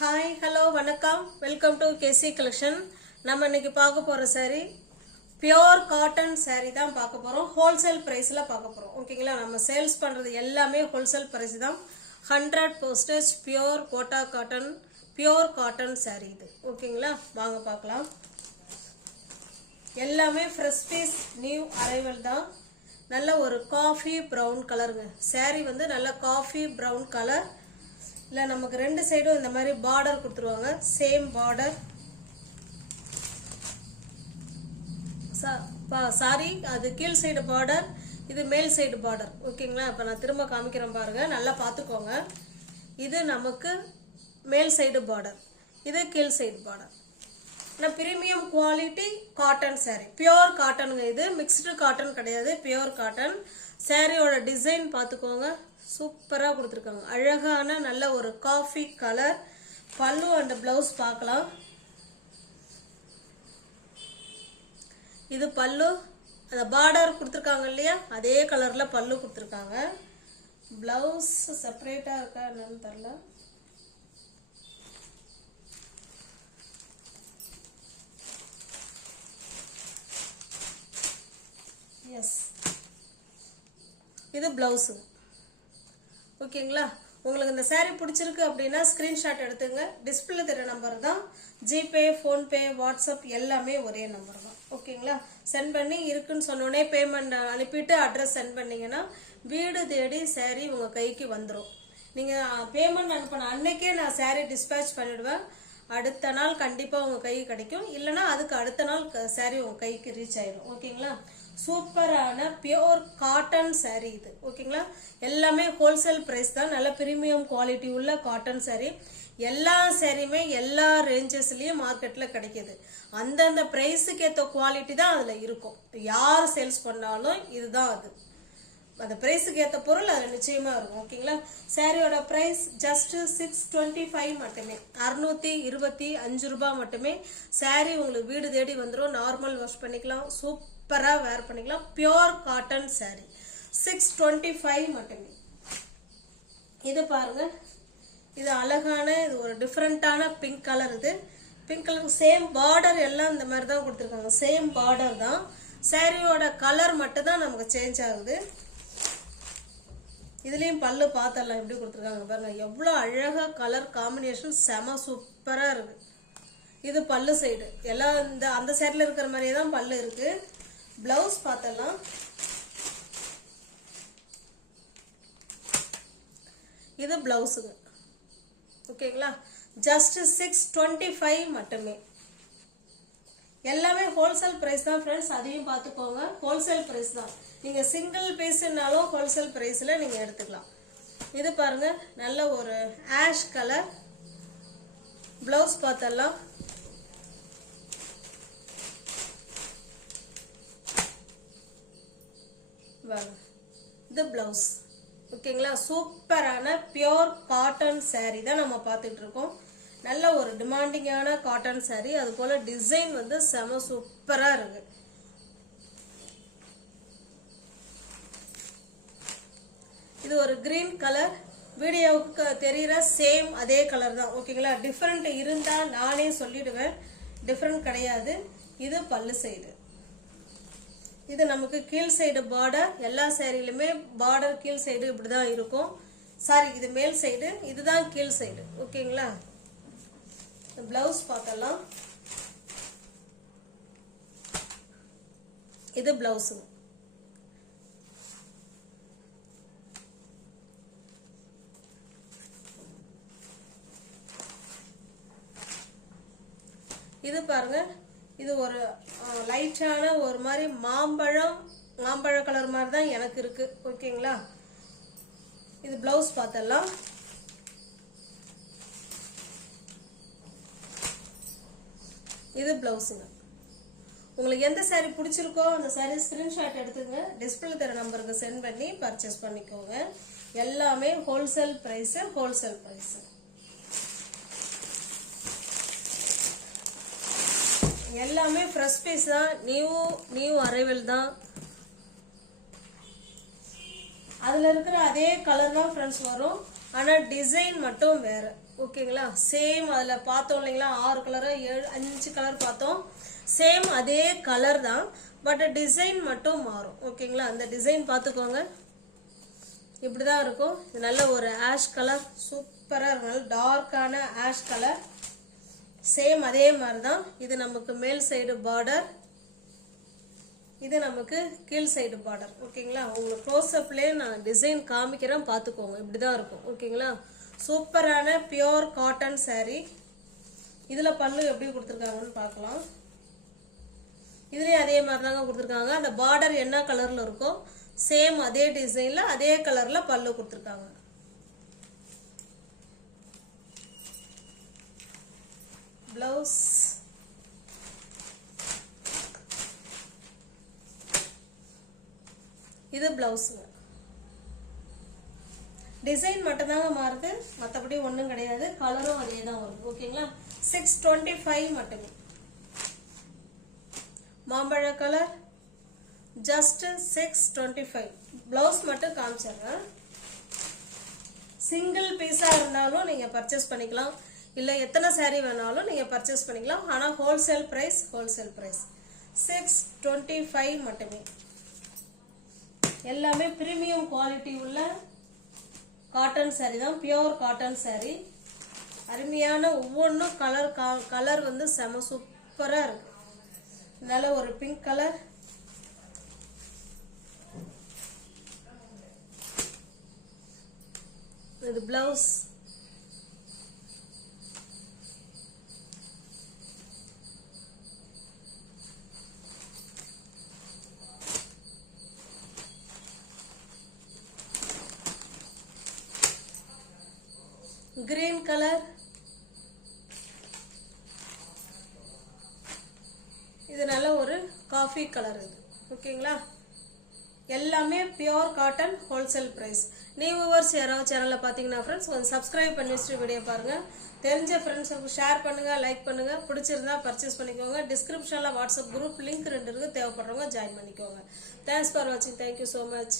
Hi hello வணக்கம் welcome to KC collection. நம்ம இன்னைக்கு பார்க்க போகிற சாரீ பியோர் காட்டன் சாரீ தான் பார்க்க போகிறோம். ஹோல்சேல் ப்ரைஸில் பார்க்க போகிறோம். ஓகேங்களா, நம்ம சேல்ஸ் பண்ணுறது எல்லாமே ஹோல்சேல் ப்ரைஸ் தான். 100% pure Kota cotton, pure cotton sari இது. ஓகேங்களா, வாங்க பார்க்கலாம். எல்லாமே ஃப்ரெஷ் பீஸ், நியூ அரைவல் தான். நல்ல ஒரு காஃபி ப்ரௌன் கலருங்க. சாரீ வந்து நல்ல காஃபி ப்ரௌன் கலர். இல்லை நமக்கு ரெண்டு சைடும் இந்த மாதிரி பார்டர் கொடுத்துருவாங்க. Same border. சாரி, அது கீழ் சைடு பார்டர், இது மேல் சைடு பார்டர். ஓகேங்களா, இப்போ நான் திரும்ப காமிக்கிறேன் பாருங்க, நல்லா பார்த்துக்கோங்க. இது நமக்கு மேல் சைடு பார்டர், இது கீழ் சைடு பார்டர். ஆனால் premium quality cotton sari, pure காட்டனுங்க. இது மிக்ஸ்டு காட்டன் கிடையாது, பியோர் காட்டன். சாரியோட டிசைன் பார்த்துக்கோங்க, சூப்பராக கொடுத்துருக்காங்க. அழகான நல்ல ஒரு coffee colour. Pallu and blouse பார்க்கலாம். இது பல்லு, அந்த பார்டர் கொடுத்துருக்காங்க இல்லையா, அதே கலரில் பல்லு கொடுத்துருக்காங்க. பிளவுஸ் செப்பரேட்டாக இருக்கா என்னன்னு தெரில. எஸ், இது பிளவுஸு. ஓகேங்களா, உங்களுக்கு இந்த சாரீ பிடிச்சிருக்கு அப்படின்னா ஸ்க்ரீன்ஷாட் எடுத்துங்க. டிஸ்பிளே தெரிய நம்பர் தான். ஜிபே, ஃபோன்பே, வாட்ஸ்அப் எல்லாமே ஒரே நம்பர் தான். ஓகேங்களா, சென்ட் பண்ணி இருக்குன்னு சொன்னோடனே பேமெண்ட் அனுப்பிட்டு அட்ரஸ் சென்ட் பண்ணிங்கன்னா வீடு தேடி சாரீ உங்கள் கைக்கு வந்துடும். நீங்கள் பேமெண்ட் அனுப்பின அன்னைக்கே நான் சாரீ டிஸ்பேச் பண்ணிவிடுவேன். அடுத்த நாள் கண்டிப்பாக உங்கள் கைக்கு கிடைக்கும். இல்லைனா அதுக்கு அடுத்த நாள் சாரீ உங்கள் கைக்கு ரீச் ஆயிடும். ஓகேங்களா, சூப்பரான பியோர் காட்டன் சாரீ இது. ஓகேங்களா, எல்லாமே ஹோல்சேல் பிரைஸ் தான். நல்ல பிரீமியம் குவாலிட்டி உள்ள காட்டன் சாரீ. எல்லா சாரியுமே எல்லா ரேஞ்சஸ்லயும் மார்க்கெட்ல கிடைக்கிது. அந்தந்த பிரைஸுக்கு ஏற்ற குவாலிட்டி தான் அதுல இருக்கும். யார் சேல்ஸ் பண்ணாலும் இதுதான் அது. அந்த பிரைஸுக்கு ஏற்ற பொருள் அதில் நிச்சயமா இருக்கும். ஓகேங்களா, சாரியோட பிரைஸ் ஜஸ்ட் 625 மட்டுமே, 625 ரூபாய் மட்டுமே. சாரி உங்களுக்கு வீடு தேடி வந்துடும். நார்மல் வாஷ் பண்ணிக்கலாம், சூப்பரா வேர் பண்ணிக்கலாம். பியோர் காட்டன் சாரி 625 மட்டுமே. இது பாருங்க, இது அழகான, இது ஒரு டிஃப்ரெண்டான பிங்க் கலர். இது பிங்க் கலர் சேம் பார்டர் எல்லாம் இந்த மாதிரி தான் கொடுத்துருக்காங்க. சேம் பார்டர் தான். சாரியோட கலர் மட்டும் தான் நமக்கு சேஞ்ச் ஆகுது. இதுலயும் பல்லு பார்த்தலாம் எப்படி கொடுத்துருக்காங்க பாருங்க, எவ்வளோ அழகா கலர் காம்பினேஷன், செம சூப்பரா இருக்கு. இது பல்லு சைடு எல்லாம் இந்த அந்த சைட்ல இருக்கிற மாதிரியே தான் பல்லு இருக்கு. பிளவுஸ் பார்த்தலாம். இது பிளவுஸுங்க. ஓகேங்களா, ஜஸ்ட் 625 மட்டுமே. எல்லாமே ஹோல்சேல் பிரைஸ் தான் ஃப்ரெண்ட்ஸ், அதையும் பார்த்துக்கோங்க. ஹோல்சேல் பிரைஸ் தான். நீங்க சிங்கிள் பீஸ்னாலும் ஹோல்சேல் பிரைஸ்ல நீங்க எடுத்துக்கலாம். இது பாருங்க, நல்ல ஒரு ஆஷ் கலர். பிளவுஸ் பார்த்தலாம். இது பிளவுஸ். ஓகேங்களா, சூப்பரான பியோர் காட்டன் சாரீ தான் நம்ம பார்த்துட்டு இருக்கோம். நல்ல ஒரு டிமாண்டிங்கான காட்டன் சாரீ. அது போல டிசைன் வந்து செம சூப்பரா இருக்கு. இது ஒரு கிரீன் கலர். வீடியோவுக்கு தெரிகிற சேம் அதே கலர் தான். ஓகேங்களா, டிஃப்ரெண்ட் இருந்தா நானே சொல்லிடுவேன், டிஃப்ரெண்ட் கிடையாது. இது பல்லு சைடு. இது நமக்கு கீழ் சைடு பார்டர். எல்லா சாரிலுமே பார்டர் கீழ் சைடு இப்படிதான் இருக்கும். சாரி, இது மேல் சைடு, இதுதான் கீழ் சைடு. ஓகேங்களா, பிளவுஸ் பார்த்தலாம். இது பிளவுஸ். இது பாருங்க, இது ஒரு லைட்டான ஒரு மாதிரி மாம்பழ கலர் மாதிரி தான் எனக்கு இருக்கு. ஓகேங்களா, இது பிளவுஸ் பார்த்தலாம். இது பிளவுஸுங்க. உங்களுக்கு எந்த சாரீ பிடிச்சிருக்கோ அந்த சாரீ ஸ்கிரீன்ஷாட் எடுத்துங்க. டிஸ்பிளே தர நம்பருக்கு சென்ட் பண்ணி பர்ச்சேஸ் பண்ணிக்கோங்க. எல்லாமே ஹோல்சேல் பிரைஸ், ஹோல்சேல் பிரைஸ். எல்லாமே ஃப்ரெஷ் பீஸ் தான். நியூ அரைவல் தான். அதுல இருக்கிற அதே கலர் தான் ஃப்ரெண்ட்ஸ் வரும். ஆனால் டிசைன் மட்டும் வேறு. ஓகேங்களா? சேம் அதில் பார்த்தோம் இல்லைங்களா, 6 கலரு 5 கலர் பார்த்தோம். சேம் அதே கலர் தான், பட் டிசைன் மட்டும் மாறும். ஓகேங்களா? அந்த டிசைன் பார்த்துக்கோங்க. இப்படி தான் இருக்கும். இது நல்ல ஒரு ஆஷ் கலர், சூப்பராக இருக்கும். நல்ல டார்க்கான ஆஷ் கலர். சேம் அதே மாதிரி தான். இது நமக்கு மேல் சைடு பார்டர், இது நமக்கு கீழ் சைடு பார்டர். ஓகேங்களா? உங்களுக்கு க்ளோஸ்அப்லேயே நான் டிசைன் காமிக்கிறேன், பார்த்துக்கோங்க. இப்படி தான் இருக்கும். ஓகேங்களா? சூப்பரான பியோர் காட்டன் saree. இதில் பல்லு எப்படி கொடுத்துருக்காங்கன்னு பார்க்கலாம். இதுலேயும் அதே மாதிரி தாங்க கொடுத்துருக்காங்க. அந்த பார்டர் என்ன கலரில் இருக்கோ சேம் அதே டிசைனில் அதே கலரில் பல்லு கொடுத்துருக்காங்க. ப்ளவுஸ் இது ப்ளவுஸுங்க. டிசைன் மட்டும்தாங்க மாறுது, மற்றபடி ஒன்றும் கிடையாது. கலரும் அதே தான் வருது. ஓகேங்களா? 625 மட்டுமே. மாம்பழ கலர் ஜஸ்ட் 625. ப்ளவுஸ் மட்டும் காமிச்சிடுறேன். சிங்கிள் பீஸாக இருந்தாலும் நீங்கள் பர்ச்சேஸ் பண்ணிக்கலாம், இல்லை எத்தனை saree வேணாலும் நீங்கள் பர்ச்சேஸ் பண்ணிக்கலாம். ஆனால் ஹோல்சேல் ப்ரைஸ் 625 மட்டுமே. எல்லாமே பிரீமியம் குவாலிட்டி உள்ள காட்டன் saree தான், பியோர் காட்டன் saree. அருமையான ஒவ்வொன்றும் கலர் வந்து செம சூப்பராக இருக்கு. நல்ல ஒரு பிங்க் கலர், இது பிளவுஸ். கிரீன் கலர், இது நல்ல ஒரு காஃபி கலர். இது ஓகேங்களா? எல்லாமே பியோர் காட்டன், ஹோல்சேல் பிரைஸ். நியூவர்ஸ் யாராவது சேனலில் பார்த்தீங்கன்னா ஃப்ரெண்ட்ஸ் கொஞ்சம் சப்ஸ்கிரைப் பண்ணி வச்சுட்டு வீடியோ பாருங்கள். தெரிஞ்ச ஃப்ரெண்ட்ஸுக்கு ஷேர் பண்ணுங்கள், லைக் பண்ணுங்கள். பிடிச்சிருந்தா பர்ச்சேஸ் பண்ணிக்கோங்க. டிஸ்கிரிப்ஷனில் வாட்ஸ்அப் குரூப் லிங்க் 2 இருக்குது, தேவைப்படுறவங்க ஜாயின் பண்ணிக்கோங்க. தேங்க்ஸ் ஃபார் வாட்சிங். Thank you so much.